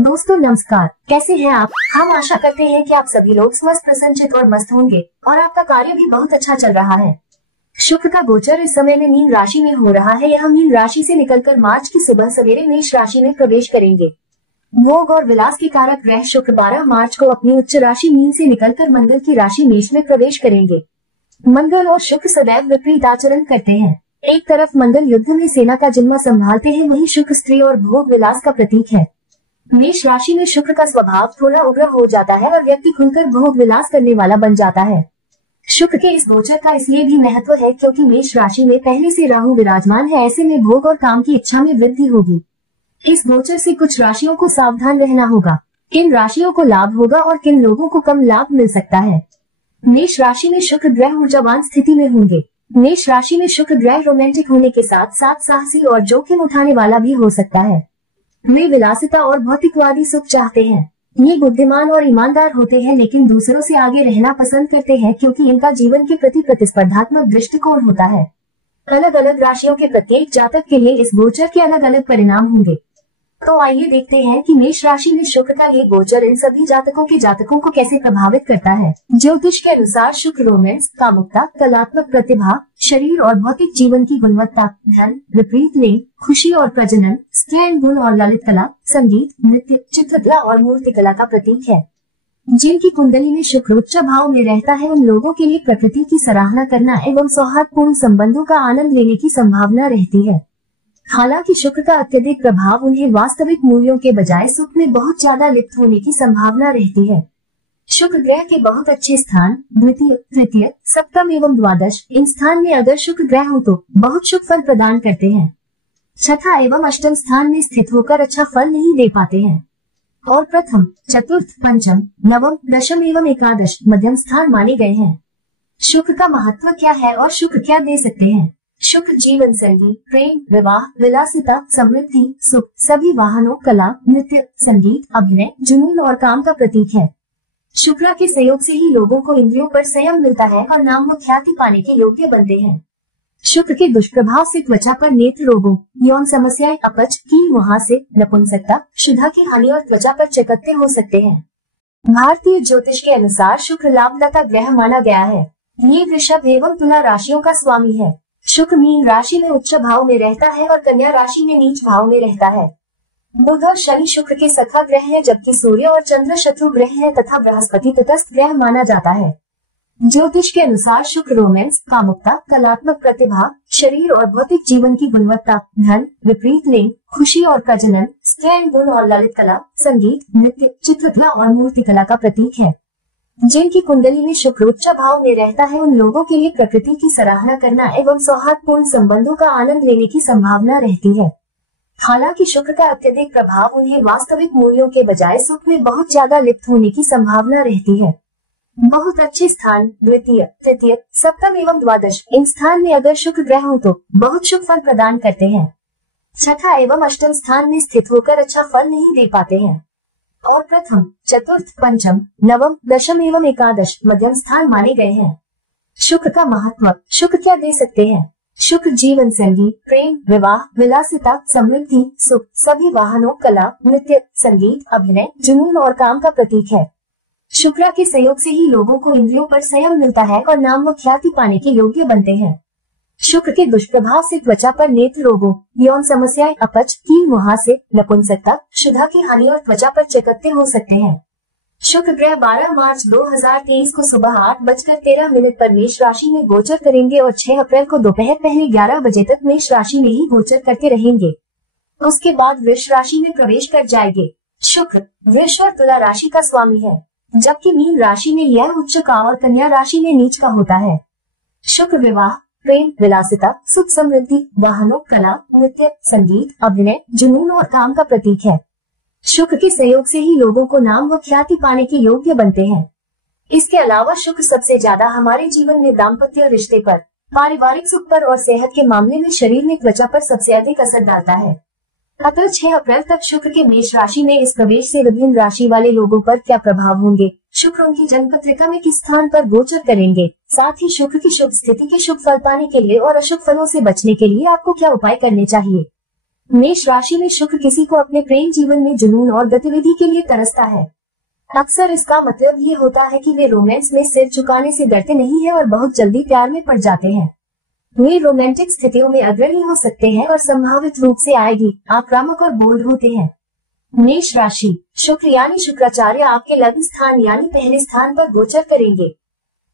दोस्तों नमस्कार, कैसे हैं आप। हम आशा करते हैं कि आप सभी लोग स्वस्थ, प्रसन्नचित और मस्त होंगे और आपका कार्य भी बहुत अच्छा चल रहा है। शुक्र का गोचर इस समय में मीन राशि में हो रहा है। यह मीन राशि से निकलकर मार्च की सुबह सवेरे मेष राशि में प्रवेश करेंगे। भोग और विलास के कारक ग्रह शुक्र 12 मार्च को अपनी उच्च राशि मीन से निकलकर मंगल की राशि मेष में प्रवेश करेंगे। मंगल और शुक्र सदैव विपरीत आचरण करते हैं। एक तरफ मंगल युद्ध में सेना का जिम्मा संभालते हैं, वहीं शुक्र स्त्री और भोग विलास का प्रतीक है। मेष राशि में शुक्र का स्वभाव थोड़ा उग्र हो जाता है और व्यक्ति खुलकर भोग विलास करने वाला बन जाता है। शुक्र के इस गोचर का इसलिए भी महत्व है क्योंकि मेष राशि में पहले से राहु विराजमान है। ऐसे में भोग और काम की इच्छा में वृद्धि होगी। इस गोचर से कुछ राशियों को सावधान रहना होगा। किन राशियों को लाभ होगा और किन लोगों को कम लाभ मिल सकता है। मेष राशि में शुक्र ग्रह ऊर्जावान स्थिति में होंगे। मेष राशि में शुक्र ग्रह रोमांटिक होने के साथ साथ साहसी और जोखिम उठाने वाला भी हो सकता है। वे विलासिता और भौतिकवादी सुख चाहते हैं। ये बुद्धिमान और ईमानदार होते हैं, लेकिन दूसरों से आगे रहना पसंद करते हैं क्योंकि इनका जीवन के प्रति प्रतिस्पर्धात्मक दृष्टिकोण होता है। अलग अलग राशियों के प्रत्येक जातक के लिए इस गोचर के अलग अलग परिणाम होंगे। तो आइए देखते हैं कि मेष राशि में शुक्र का ये गोचर इन सभी जातकों को कैसे प्रभावित करता है। ज्योतिष के अनुसार शुक्र रोमांस, कामुकता, कलात्मक प्रतिभा, शरीर और भौतिक जीवन की गुणवत्ता, धन, विपरीत लिंग, खुशी और प्रजनन, स्त्रीण गुण और ललित कला, संगीत, नृत्य, चित्रकला और मूर्तिकला का प्रतीक है। जिनकी कुंडली में शुक्र उच्च भाव में रहता है, उन लोगों के लिए प्रकृति की सराहना करना एवं सौहार्दपूर्ण संबंधों का आनंद लेने की संभावना रहती है। हालांकि शुक्र का अत्यधिक प्रभाव उन्हें वास्तविक मूल्यों के बजाय सुख में बहुत ज्यादा लिप्त होने की संभावना रहती है। शुक्र ग्रह के बहुत अच्छे स्थान द्वितीय, तृतीय, सप्तम एवं द्वादश, इन स्थान में अगर शुक्र ग्रह हो तो बहुत शुभ फल प्रदान करते हैं। छठा एवं अष्टम स्थान में स्थित होकर अच्छा फल नहीं दे पाते हैं और प्रथम, चतुर्थ, पंचम, नवम, दशम एवं एकादश मध्यम स्थान माने गए हैं। शुक्र का महत्व क्या है और शुक्र क्या दे सकते हैं। शुक्र जीवन संगी, प्रेम, विवाह, विलासिता, समृद्धि, सुख, सभी वाहनों, कला, नृत्य, संगीत, अभिनय, जुनून और काम का प्रतीक है। शुक्र के सहयोग से ही लोगों को इंद्रियों पर संयम मिलता है और नाम व ख्याति पाने के योग्य बनते हैं। शुक्र के दुष्प्रभाव से त्वचा पर नेत्र रोगों, यौन समस्याएं, अपच, कील मुहासे, नपुंसकता, क्षुधा की हानि और त्वचा पर चकत्ते हो सकते हैं। भारतीय ज्योतिष के अनुसार शुक्र लाभदाता ग्रह माना गया है। ये वृषभ एवं तुला राशियों का स्वामी है। शुक्र मीन राशि में उच्च भाव में रहता है और कन्या राशि में नीच भाव में रहता है। बुध और शनि शुक्र के सखा ग्रह हैं, जबकि सूर्य और चंद्र शत्रु ग्रह हैं तथा बृहस्पति तटस्थ ग्रह माना जाता है। ज्योतिष के अनुसार शुक्र रोमांस, कामुकता, कलात्मक प्रतिभा, शरीर और भौतिक जीवन की गुणवत्ता, धन, विपरीत लिंग, खुशी और प्रजनन, स्त्रीण गुण और ललित कला, संगीत, नृत्य, चित्रकला और मूर्तिकला का प्रतीक है। जिनकी कुंडली में शुक्र उच्च भाव में रहता है, उन लोगों के लिए प्रकृति की सराहना करना एवं सौहार्दपूर्ण संबंधों का आनंद लेने की संभावना रहती है। हालांकि शुक्र का अत्यधिक प्रभाव उन्हें वास्तविक मूल्यों के बजाय सुख में बहुत ज्यादा लिप्त होने की संभावना रहती है। बहुत अच्छे स्थान द्वितीय, तृतीय, सप्तम एवं द्वादश, इन स्थान में अगर शुक्र ग्रह हो तो बहुत शुभ फल प्रदान करते हैं। छठा एवं अष्टम स्थान में स्थित होकर अच्छा फल नहीं दे पाते हैं और प्रथम, चतुर्थ, पंचम, नवम, दशम एवं एकादश मध्यम स्थान माने गए हैं। शुक्र का महत्व। शुक्र क्या दे सकते हैं। शुक्र जीवन संगी, प्रेम, विवाह, विलासिता, समृद्धि, सुख, सभी वाहनों, कला, नृत्य, संगीत, अभिनय, जुनून और काम का प्रतीक है। शुक्र के सहयोग से ही लोगों को इंद्रियों पर संयम मिलता है और नाम व ख्याति पाने के योग्य बनते हैं। शुक्र के दुष्प्रभाव से त्वचा पर नेत्र रोगों, यौन समस्याएं, अपच, कील मुहासे, नपुंसकता, क्षुधा की हानि और त्वचा पर चकत्ते हो सकते हैं। शुक्र ग्रह 12 मार्च 2023 को सुबह 8:13 पर मेष राशि में गोचर करेंगे और 6 अप्रैल को दोपहर पहले 11 बजे तक मेष राशि में ही गोचर करते रहेंगे। उसके बाद वृष राशि में प्रवेश कर जाएंगे। शुक्र वृष और तुला राशि का स्वामी है, जबकि मीन राशि में यह उच्च का और कन्या राशि में नीच का होता है। शुक्र विवाह, प्रेम, विलासिता, सुख, समृद्धि, वाहनों, कला, नृत्य, संगीत, अभिनय, जुनून और काम का प्रतीक है। शुक्र के सहयोग से ही लोगों को नाम व ख्याति पाने के योग्य बनते हैं। इसके अलावा शुक्र सबसे ज्यादा हमारे जीवन में दाम्पत्य रिश्ते पर, पारिवारिक सुख पर और सेहत के मामले में शरीर में त्वचा पर सबसे अधिक असर डालता है। अतः 6 अप्रैल तक शुक्र के मेष राशि में इस प्रवेश से विभिन्न राशि वाले लोगों पर क्या प्रभाव होंगे, शुक्र उनकी जन्म पत्रिका में किस स्थान पर गोचर करेंगे, साथ ही शुक्र की शुभ स्थिति के शुभ फल पाने के लिए और अशुभ फलों से बचने के लिए आपको क्या उपाय करने चाहिए। मेष राशि में शुक्र किसी को अपने प्रेम जीवन में जुनून और गतिविधि के लिए तरसता है। अक्सर इसका मतलब ये होता है कि वे रोमांस में सिर झुकाने से डरते नहीं हैं और बहुत जल्दी प्यार में पड़ जाते हैं। वे रोमांटिक स्थितियों में अग्रणी हो सकते हैं और संभावित रूप से आएगी आक्रामक और बोल्ड होते हैं। मेष राशि, शुक्र यानी शुक्राचार्य आपके लग्न स्थान यानी पहले स्थान पर गोचर करेंगे।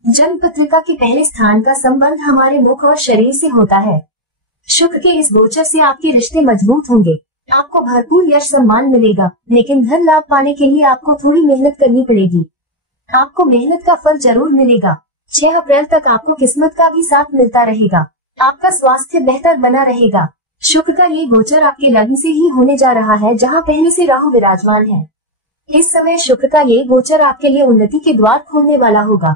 जन्म पत्रिका के पहले स्थान का संबंध हमारे मुख और शरीर से होता है। शुक्र के इस गोचर से आपके रिश्ते मजबूत होंगे। आपको भरपूर यश सम्मान मिलेगा, लेकिन धन लाभ पाने के लिए आपको थोड़ी मेहनत करनी पड़ेगी। आपको मेहनत का फल जरूर मिलेगा। 6 अप्रैल तक आपको किस्मत का भी साथ मिलता रहेगा। आपका स्वास्थ्य बेहतर बना रहेगा। शुक्र का ये गोचर आपके लग्न से ही होने जा रहा है, जहां पहले से राहु विराजमान है। इस समय शुक्र का ये गोचर आपके लिए उन्नति के द्वार खोलने वाला होगा।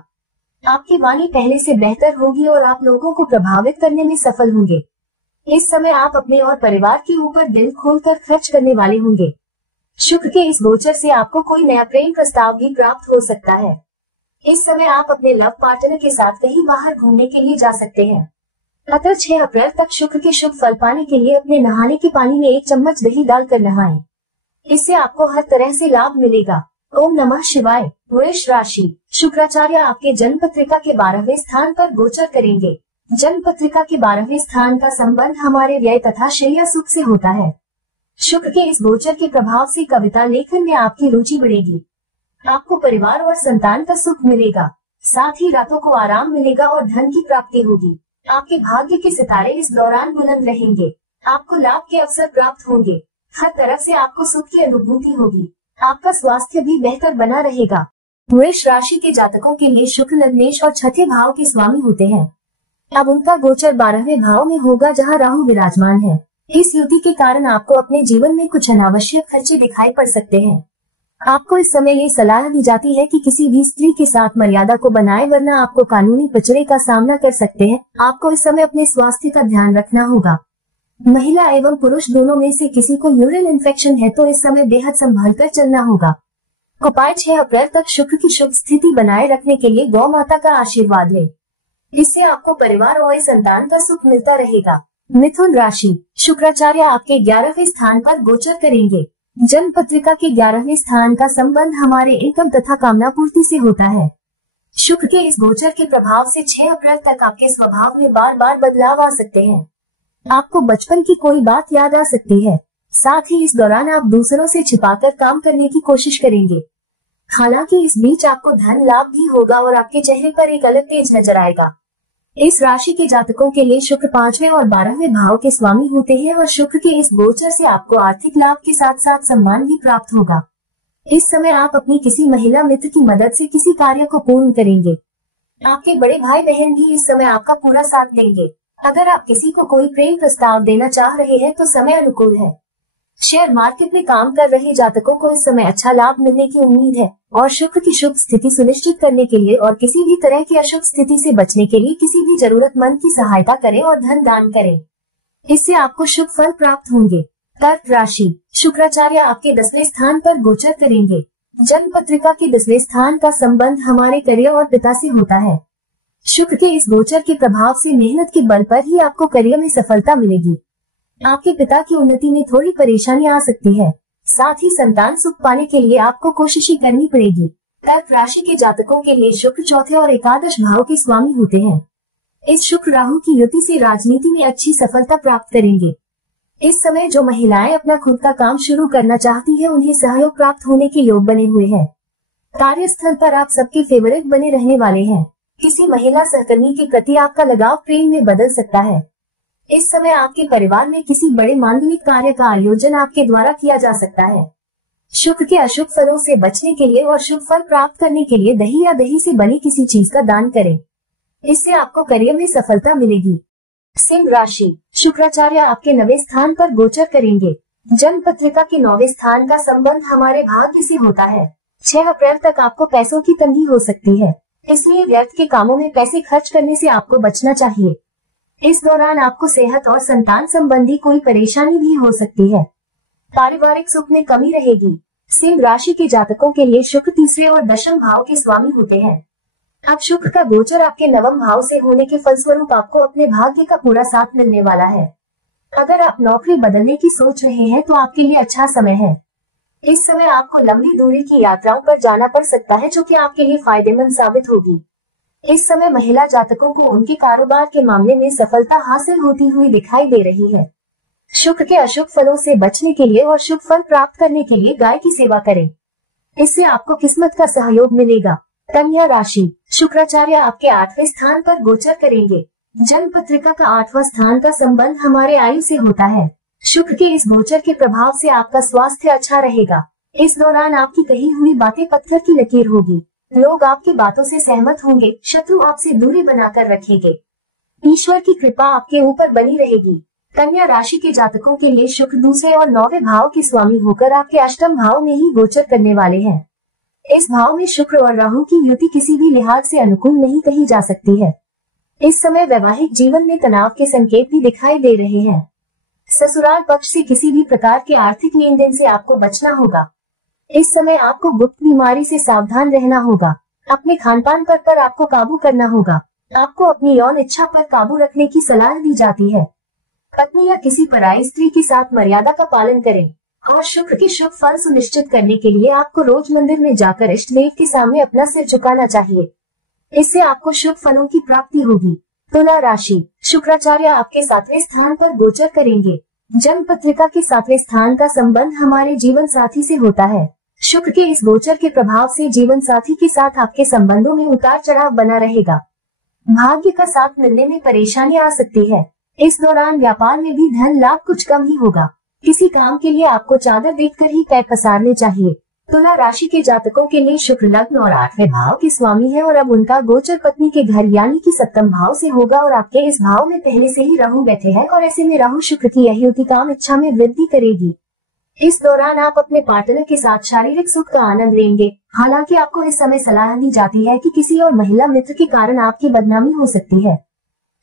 आपकी वाणी पहले से बेहतर होगी और आप लोगों को प्रभावित करने में सफल होंगे। इस समय आप अपने और परिवार के ऊपर दिल खोलकर खर्च करने वाले होंगे। शुक्र के इस गोचर से आपको कोई नया प्रेम प्रस्ताव भी प्राप्त हो सकता है। इस समय आप अपने लव पार्टनर के साथ कहीं बाहर घूमने के लिए जा सकते हैं। अतः 6 अप्रैल तक शुक्र के शुभ फल पाने के लिए अपने नहाने के पानी में 1 चम्मच दही डालकर नहाएं। इससे आपको हर तरह से लाभ मिलेगा। ओम नमः शिवाय। वृष राशि, शुक्राचार्य आपके जन्म पत्रिका के 12वें स्थान पर गोचर करेंगे। जन्म पत्रिका के 12वें स्थान का संबंध हमारे व्यय तथा शैया सुख से होता है। शुक्र के इस गोचर के प्रभाव से कविता लेखन में आपकी रुचि बढ़ेगी। आपको परिवार और संतान का सुख मिलेगा। साथ ही रातों को आराम मिलेगा और धन की प्राप्ति होगी। आपके भाग्य के सितारे इस दौरान बुलंद रहेंगे। आपको लाभ के अवसर प्राप्त होंगे। हर तरफ से आपको सुख की अनुभूति होगी। आपका स्वास्थ्य भी बेहतर बना रहेगा। वृष राशि के जातकों के लिए शुक्र लग्नेश और छठे भाव के स्वामी होते हैं। अब उनका गोचर 12वें भाव में होगा, जहां राहु विराजमान है। इस युति के कारण आपको अपने जीवन में कुछ अनावश्यक खर्चे दिखाई पड़ सकते हैं। आपको इस समय ये सलाह दी जाती है कि किसी भी स्त्री के साथ मर्यादा को बनाए, वरना आपको कानूनी पचड़े का सामना कर सकते हैं। आपको इस समय अपने स्वास्थ्य का ध्यान रखना होगा। महिला एवं पुरुष दोनों में से किसी को यूरिन इन्फेक्शन है तो इस समय बेहद संभल कर चलना होगा। उपाय 6 अप्रैल तक शुक्र की शुभ स्थिति बनाए रखने के लिए गौ माता का आशीर्वाद लें। इससे आपको परिवार और संतान का सुख मिलता रहेगा। मिथुन राशि, शुक्राचार्य आपके 11वें स्थान पर गोचर करेंगे। जन्म पत्रिका के 11वें स्थान का संबंध हमारे इनकम तथा कामना पूर्ति से होता है। शुक्र के इस गोचर के प्रभाव से 6 अप्रैल तक आपके स्वभाव में बार बार बदलाव आ सकते हैं। आपको बचपन की कोई बात याद आ सकती है। साथ ही इस दौरान आप दूसरों से छिपाकर काम करने की कोशिश करेंगे। हालांकि इस बीच आपको धन लाभ भी होगा और आपके चेहरे पर एक अलग तेज नजर आएगा। इस राशि के जातकों के लिए शुक्र 5वें और 12वें भाव के स्वामी होते हैं और शुक्र के इस गोचर से आपको आर्थिक लाभ के साथ साथ सम्मान भी प्राप्त होगा। इस समय आप अपनी किसी महिला मित्र की मदद से किसी कार्य को पूर्ण करेंगे। आपके बड़े भाई बहन भी इस समय आपका पूरा साथ देंगे। अगर आप किसी को कोई प्रेम प्रस्ताव देना चाह रहे हैं तो समय अनुकूल है। शेयर मार्केट में काम कर रहे जातकों को इस समय अच्छा लाभ मिलने की उम्मीद है और शुक्र की शुभ स्थिति सुनिश्चित करने के लिए और किसी भी तरह की अशुभ स्थिति से बचने के लिए किसी भी जरूरतमंद की सहायता करें और धन दान करें। इससे आपको शुभ फल प्राप्त होंगे। कर्क राशि, शुक्राचार्य आपके 10वें स्थान पर गोचर करेंगे। जन्म पत्रिका के 10वें स्थान का संबंध हमारे करियर और पिता से होता है। शुक्र के इस गोचर के प्रभाव से मेहनत के बल पर ही आपको करियर में सफलता मिलेगी। आपके पिता की उन्नति में थोड़ी परेशानी आ सकती है। साथ ही संतान सुख पाने के लिए आपको कोशिश करनी पड़ेगी। कर्क राशि के जातकों के लिए शुक्र चौथे और एकादश भाव के स्वामी होते हैं। इस शुक्र राहु की युति से राजनीति में अच्छी सफलता प्राप्त करेंगे। इस समय जो महिलाएं अपना खुद का काम शुरू करना चाहती हैं, उन्हें सहयोग प्राप्त होने के योग बने हुए हैं। कार्यस्थल पर आप सबके फेवरेट बने रहने वाले हैं। किसी महिला सहकर्मी के प्रति आपका लगाव प्रेम में बदल सकता है। इस समय आपके परिवार में किसी बड़े मांगलिक कार्य का आयोजन आपके द्वारा किया जा सकता है। शुक्र के अशुभ फलों से बचने के लिए और शुभ फल प्राप्त करने के लिए दही या दही से बनी किसी चीज का दान करें। इससे आपको करियर में सफलता मिलेगी। सिंह राशि, शुक्राचार्य आपके 9वें स्थान पर गोचर करेंगे। जन्म पत्रिका के 9वें स्थान का संबंध हमारे भाग्य से होता है। 6 अप्रैल तक आपको पैसों की तंगी हो सकती है, इसलिए व्यर्थ के कामों में पैसे खर्च करने से आपको बचना चाहिए। इस दौरान आपको सेहत और संतान संबंधी कोई परेशानी भी हो सकती है। पारिवारिक सुख में कमी रहेगी। सिंह राशि के जातकों के लिए शुक्र 3वें और 10वें भाव के स्वामी होते हैं। अब शुक्र का गोचर आपके 9वें भाव से होने के फलस्वरूप आपको अपने भाग्य का पूरा साथ मिलने वाला है। अगर आप नौकरी बदलने की सोच रहे हैं तो आपके लिए अच्छा समय है। इस समय आपको लंबी दूरी की यात्राओं पर जाना पड़ सकता है, जो कि आपके लिए फायदेमंद साबित होगी। इस समय महिला जातकों को उनके कारोबार के मामले में सफलता हासिल होती हुई दिखाई दे रही है। शुक्र के अशुभ फलों से बचने के लिए और शुभ फल प्राप्त करने के लिए गाय की सेवा करें। इससे आपको किस्मत का सहयोग मिलेगा। कन्या राशि, शुक्राचार्य आपके 8वें स्थान पर गोचर करेंगे। जन्म पत्रिका का 8वां स्थान का संबंध हमारे आयु से होता है। शुक्र के इस गोचर के प्रभाव से आपका स्वास्थ्य अच्छा रहेगा। इस दौरान आपकी कही हुई बातें पत्थर की लकीर होगी। लोग आपकी बातों से सहमत होंगे, शत्रु आपसे दूरी बनाकर रखेंगे। ईश्वर की कृपा आपके ऊपर बनी रहेगी। कन्या राशि के जातकों के लिए शुक्र दूसरे और 9वें भाव के स्वामी होकर आपके 8वें भाव में ही गोचर करने वाले हैं। इस भाव में शुक्र और राहु की युति किसी भी लिहाज से अनुकूल नहीं कही जा सकती है। इस समय वैवाहिक जीवन में तनाव के संकेत भी दिखाई दे रहे हैं। ससुराल पक्ष से किसी भी प्रकार के आर्थिक लेन देन से आपको बचना होगा। इस समय आपको गुप्त बीमारी से सावधान रहना होगा। अपने खान पान पर आपको काबू करना होगा। आपको अपनी यौन इच्छा पर काबू रखने की सलाह दी जाती है। पत्नी या किसी पराई स्त्री के साथ मर्यादा का पालन करें। और शुक्र के शुभ फल सुनिश्चित करने के लिए आपको रोज मंदिर में जाकर इष्ट देव के सामने अपना सिर झुकाना चाहिए। इससे आपको शुभ फलों की प्राप्ति होगी। तुला राशि, शुक्राचार्य आपके 7वें स्थान पर गोचर करेंगे। जन्म पत्रिका के 7वें स्थान का संबंध हमारे जीवन साथी से होता है। शुक्र के इस गोचर के प्रभाव से जीवन साथी के साथ आपके संबंधों में उतार चढ़ाव बना रहेगा। भाग्य का साथ मिलने में परेशानी आ सकती है। इस दौरान व्यापार में भी धन लाभ कुछ कम ही होगा। किसी काम के लिए आपको चादर देखकर ही पैर पसारने चाहिए। तुला राशि के जातकों के लिए शुक्र लग्न और 8वें भाव के स्वामी है और अब उनका गोचर पत्नी के घर यानी कि 7वें भाव से होगा और आपके इस भाव में पहले से ही राहु बैठे हैं और ऐसे में राहु शुक्र की यही युति काम इच्छा में वृद्धि करेगी। इस दौरान आप अपने पार्टनर के साथ शारीरिक सुख का आनंद लेंगे। हालांकि आपको इस समय सलाह दी जाती है कि किसी और महिला मित्र के कारण आपकी बदनामी हो सकती है।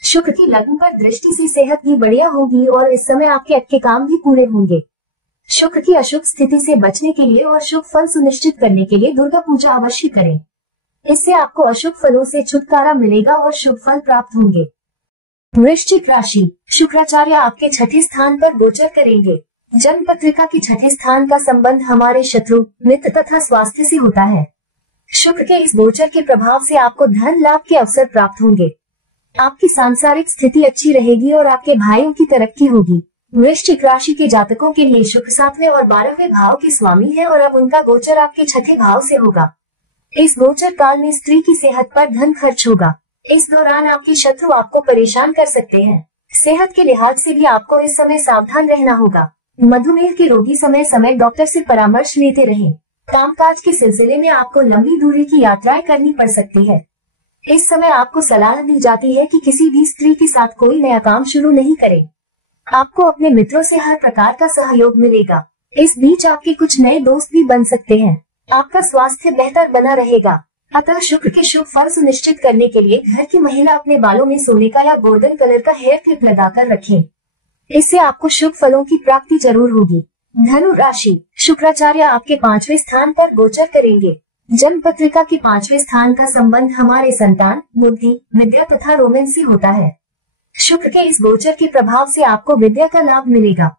शुक्र की लग्न पर दृष्टि से सेहत भी बढ़िया होगी और इस समय आपके अटके काम भी पूरे होंगे। शुक्र की अशुभ स्थिति से बचने के लिए और शुभ फल सुनिश्चित करने के लिए दुर्गा पूजा अवश्य करें। इससे आपको अशुभ फलों से छुटकारा मिलेगा और शुभ फल प्राप्त होंगे। वृश्चिक राशि, शुक्राचार्य आपके 6ठे स्थान पर गोचर करेंगे। जन्म पत्रिका के 6ठे स्थान का संबंध हमारे शत्रु, मित्र तथा स्वास्थ्य से होता है। शुक्र के इस गोचर के प्रभाव से आपको धन लाभ के अवसर प्राप्त होंगे। आपकी सांसारिक स्थिति अच्छी रहेगी और आपके भाइयों की तरक्की होगी। वृश्चिक राशि के जातकों के लिए शुक्र 7वें और 12वें भाव के स्वामी है और अब उनका गोचर आपके 6ठे भाव से होगा। इस गोचर काल में स्त्री की सेहत पर धन खर्च होगा। इस दौरान आपके शत्रु आपको परेशान कर सकते हैं। सेहत के लिहाज से भी आपको इस समय सावधान रहना होगा। मधुमेह के रोगी समय समय डॉक्टर से परामर्श लेते रहें। कामकाज के सिलसिले में आपको लंबी दूरी की यात्राएं करनी पड़ सकती है। इस समय आपको सलाह दी जाती है कि किसी भी स्त्री के साथ कोई नया काम शुरू नहीं करें। आपको अपने मित्रों से हर प्रकार का सहयोग मिलेगा। इस बीच आपके कुछ नए दोस्त भी बन सकते हैं। आपका स्वास्थ्य बेहतर बना रहेगा। अतः शुक्र के शुभ फल सुनिश्चित करने के लिए घर की महिला अपने बालों में सोने का या गोल्डन कलर का हेयर क्लिप लगाकर रखें। इससे आपको शुभ फलों की प्राप्ति जरूर होगी। धनु राशि, शुक्राचार्य आपके 5वें स्थान पर गोचर करेंगे। जन्म पत्रिका के 5वें स्थान का संबंध हमारे संतान, बुद्धि, विद्या तथा रोमांस से होता है। शुक्र के इस गोचर के प्रभाव से आपको विद्या का लाभ मिलेगा।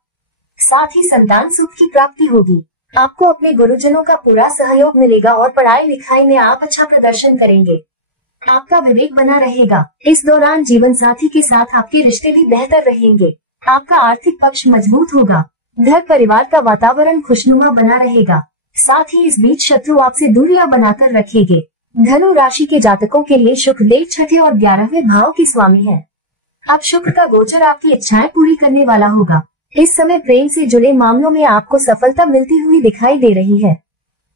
साथ ही संतान सुख की प्राप्ति होगी। आपको अपने गुरुजनों का पूरा सहयोग मिलेगा और पढ़ाई लिखाई में आप अच्छा प्रदर्शन करेंगे। आपका विवेक बना रहेगा। इस दौरान जीवन साथी के साथ आपके रिश्ते भी बेहतर रहेंगे। आपका आर्थिक पक्ष मजबूत होगा। घर परिवार का वातावरण खुशनुमा बना रहेगा। साथ ही इस बीच शत्रु आपसे दूरियां बनाकर रखेंगे। धनु राशि के जातकों के लिए शुक्र देव 6ठे और 11वें भाव के स्वामी है। अब शुक्र का गोचर आपकी इच्छाएं पूरी करने वाला होगा। इस समय प्रेम से जुड़े मामलों में आपको सफलता मिलती हुई दिखाई दे रही है।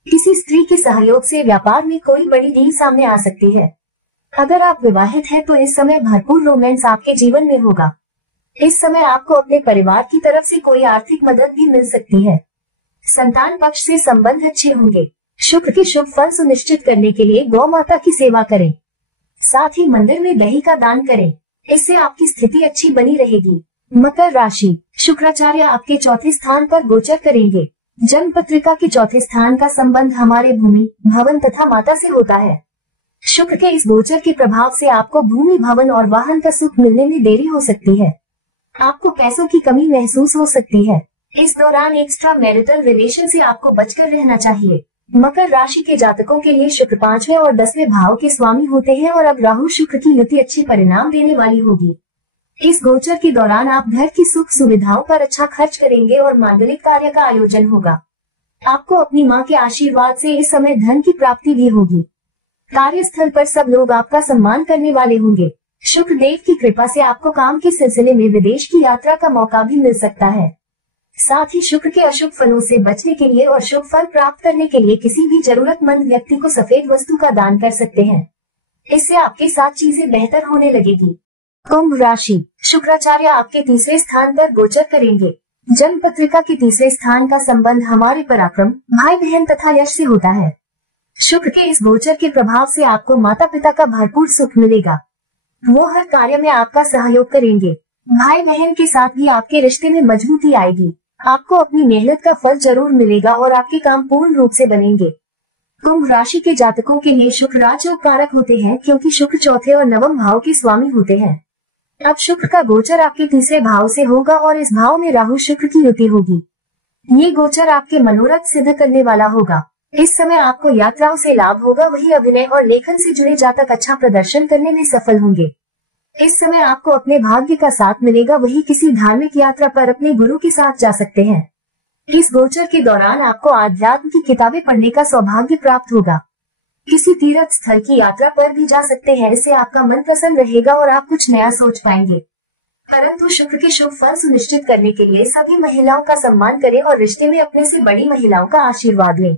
किसी स्त्री के सहयोग से व्यापार में कोई बड़ी डील सामने आ सकती है। अगर आप विवाहित हैं तो इस समय भरपूर रोमांस आपके जीवन में होगा। इस समय आपको अपने परिवार की तरफ से कोई आर्थिक मदद भी मिल सकती है। संतान पक्ष से संबंध अच्छे होंगे। शुक्र के शुभ फल सुनिश्चित करने के लिए गौ माता की सेवा करें। साथ ही मंदिर में दही का दान करें। इससे आपकी स्थिति अच्छी बनी रहेगी। मकर राशि, शुक्राचार्य आपके 4थे स्थान पर गोचर करेंगे। जन्म पत्रिका के 4थे स्थान का संबंध हमारे भूमि, भवन तथा माता से होता है। शुक्र के इस गोचर के प्रभाव से आपको भूमि, भवन और वाहन का सुख मिलने में देरी हो सकती है। आपको पैसों की कमी महसूस हो सकती है। इस दौरान एक्स्ट्रा मैरिटल रिलेशन से आपको बचकर रहना चाहिए। मकर राशि के जातकों के लिए शुक्र 5वें और 10वें भाव के स्वामी होते हैं और अब राहु शुक्र की युति अच्छी परिणाम देने वाली होगी। इस गोचर के दौरान आप घर की सुख सुविधाओं पर अच्छा खर्च करेंगे और मांगलिक कार्य का आयोजन होगा। आपको अपनी मां के आशीर्वाद से इस समय धन की प्राप्ति भी होगी। कार्यस्थल पर सब लोग आपका सम्मान करने वाले होंगे। शुक्र देव की कृपा से आपको काम के सिलसिले में विदेश की यात्रा का मौका भी मिल सकता है। साथ ही शुक्र के अशुभ फलों से बचने के लिए और शुभ फल प्राप्त करने के लिए किसी भी जरूरतमंद व्यक्ति को सफेद वस्तु का दान कर सकते हैं। इससे आपके साथ चीजें बेहतर होने लगेगी। कुंभ राशि, शुक्राचार्य आपके तीसरे स्थान पर गोचर करेंगे। जन्म पत्रिका के तीसरे स्थान का संबंध हमारे पराक्रम, भाई बहन तथा यश से होता है। शुक्र के इस गोचर के प्रभाव से आपको माता पिता का भरपूर सुख मिलेगा। वो हर कार्य में आपका सहयोग करेंगे। भाई बहन के साथ भी आपके रिश्ते में मजबूती आएगी। आपको अपनी मेहनत का फल जरूर मिलेगा और आपके काम पूर्ण रूप से बनेंगे। कुंभ राशि के जातकों के लिए शुक्र राजयोग होते हैं क्योंकि शुक्र चौथे और नवम भाव के स्वामी होते हैं। अब शुक्र का गोचर आपके तीसरे भाव से होगा और इस भाव में राहु शुक्र की युति होगी। ये गोचर आपके मनोरथ सिद्ध करने वाला होगा। इस समय आपको यात्राओं से लाभ होगा, वही अभिनय और लेखन से जुड़े जातक अच्छा प्रदर्शन करने में सफल होंगे। इस समय आपको अपने भाग्य का साथ मिलेगा, वही किसी धार्मिक यात्रा पर अपने गुरु के साथ जा सकते हैं। इस गोचर के दौरान आपको आध्यात्म की किताबें पढ़ने का सौभाग्य प्राप्त होगा। किसी तीर्थ स्थल की यात्रा पर भी जा सकते हैं। इससे आपका मन प्रसन्न रहेगा और आप कुछ नया सोच पाएंगे। परंतु शुक्र के शुभ फल सुनिश्चित करने के लिए सभी महिलाओं का सम्मान करें और रिश्ते में अपने से बड़ी महिलाओं का आशीर्वाद लें।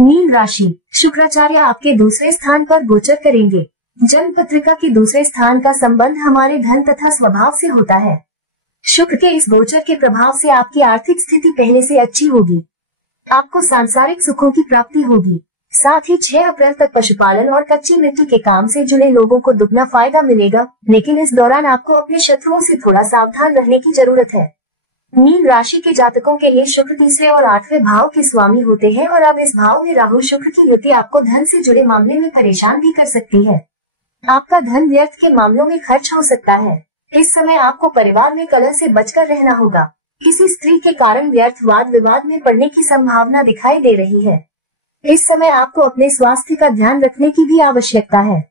मीन राशि, शुक्राचार्य आपके दूसरे स्थान पर गोचर करेंगे। जन्म पत्रिका के दूसरे स्थान का संबंध हमारे धन तथा स्वभाव से होता है। शुक्र के इस गोचर के प्रभाव से आपकी आर्थिक स्थिति पहले से अच्छी होगी। आपको सांसारिक सुखों की प्राप्ति होगी। साथ ही 6 अप्रैल तक पशुपालन और कच्ची मिट्टी के काम से जुड़े लोगों को दुगना फायदा मिलेगा, लेकिन इस दौरान आपको अपने शत्रुओं से थोड़ा सावधान रहने की जरूरत है। मीन राशि के जातकों के लिए शुक्र तीसरे और 8वें भाव के स्वामी होते हैं और अब इस भाव में राहु शुक्र की युति आपको धन से जुड़े मामले में परेशान भी कर सकती है। आपका धन व्यर्थ के मामलों में खर्च हो सकता है। इस समय आपको परिवार में कलह से बचकर रहना होगा। किसी स्त्री के कारण व्यर्थ वाद विवाद में पड़ने की संभावना दिखाई दे रही है। इस समय आपको अपने स्वास्थ्य का ध्यान रखने की भी आवश्यकता है।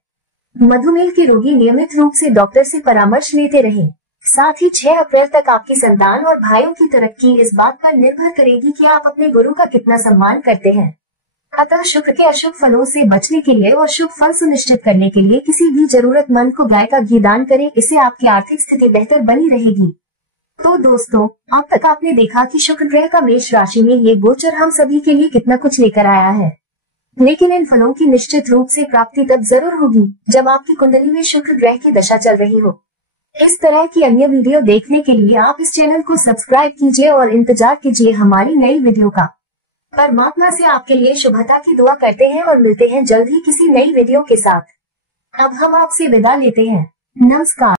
मधुमेह के रोगी नियमित रूप से डॉक्टर से परामर्श लेते रहें। साथ ही 6 अप्रैल तक आपकी संतान और भाइयों की तरक्की इस बात पर निर्भर करेगी कि आप अपने गुरु का कितना सम्मान करते हैं। अतः शुक्र के अशुभ फलों से बचने के लिए और शुभ फल सुनिश्चित करने के लिए किसी भी जरूरतमंद को गाय का घी दान करें। इससे आपकी आर्थिक स्थिति बेहतर बनी रहेगी। तो दोस्तों, अब तक आपने देखा कि शुक्र ग्रह का मेष राशि में ये गोचर हम सभी के लिए कितना कुछ लेकर आया है। लेकिन इन फलों की निश्चित रूप से प्राप्ति तब जरूर होगी जब आपकी कुंडली में शुक्र ग्रह की दशा चल रही हो। इस तरह की अन्य वीडियो देखने के लिए आप इस चैनल को सब्सक्राइब कीजिए और इंतजार कीजिए हमारी नई वीडियो का। परमात्मा से आपके लिए शुभता की दुआ करते हैं और मिलते हैं जल्द ही किसी नई वीडियो के साथ। अब हम आपसे विदा लेते हैं। नमस्कार।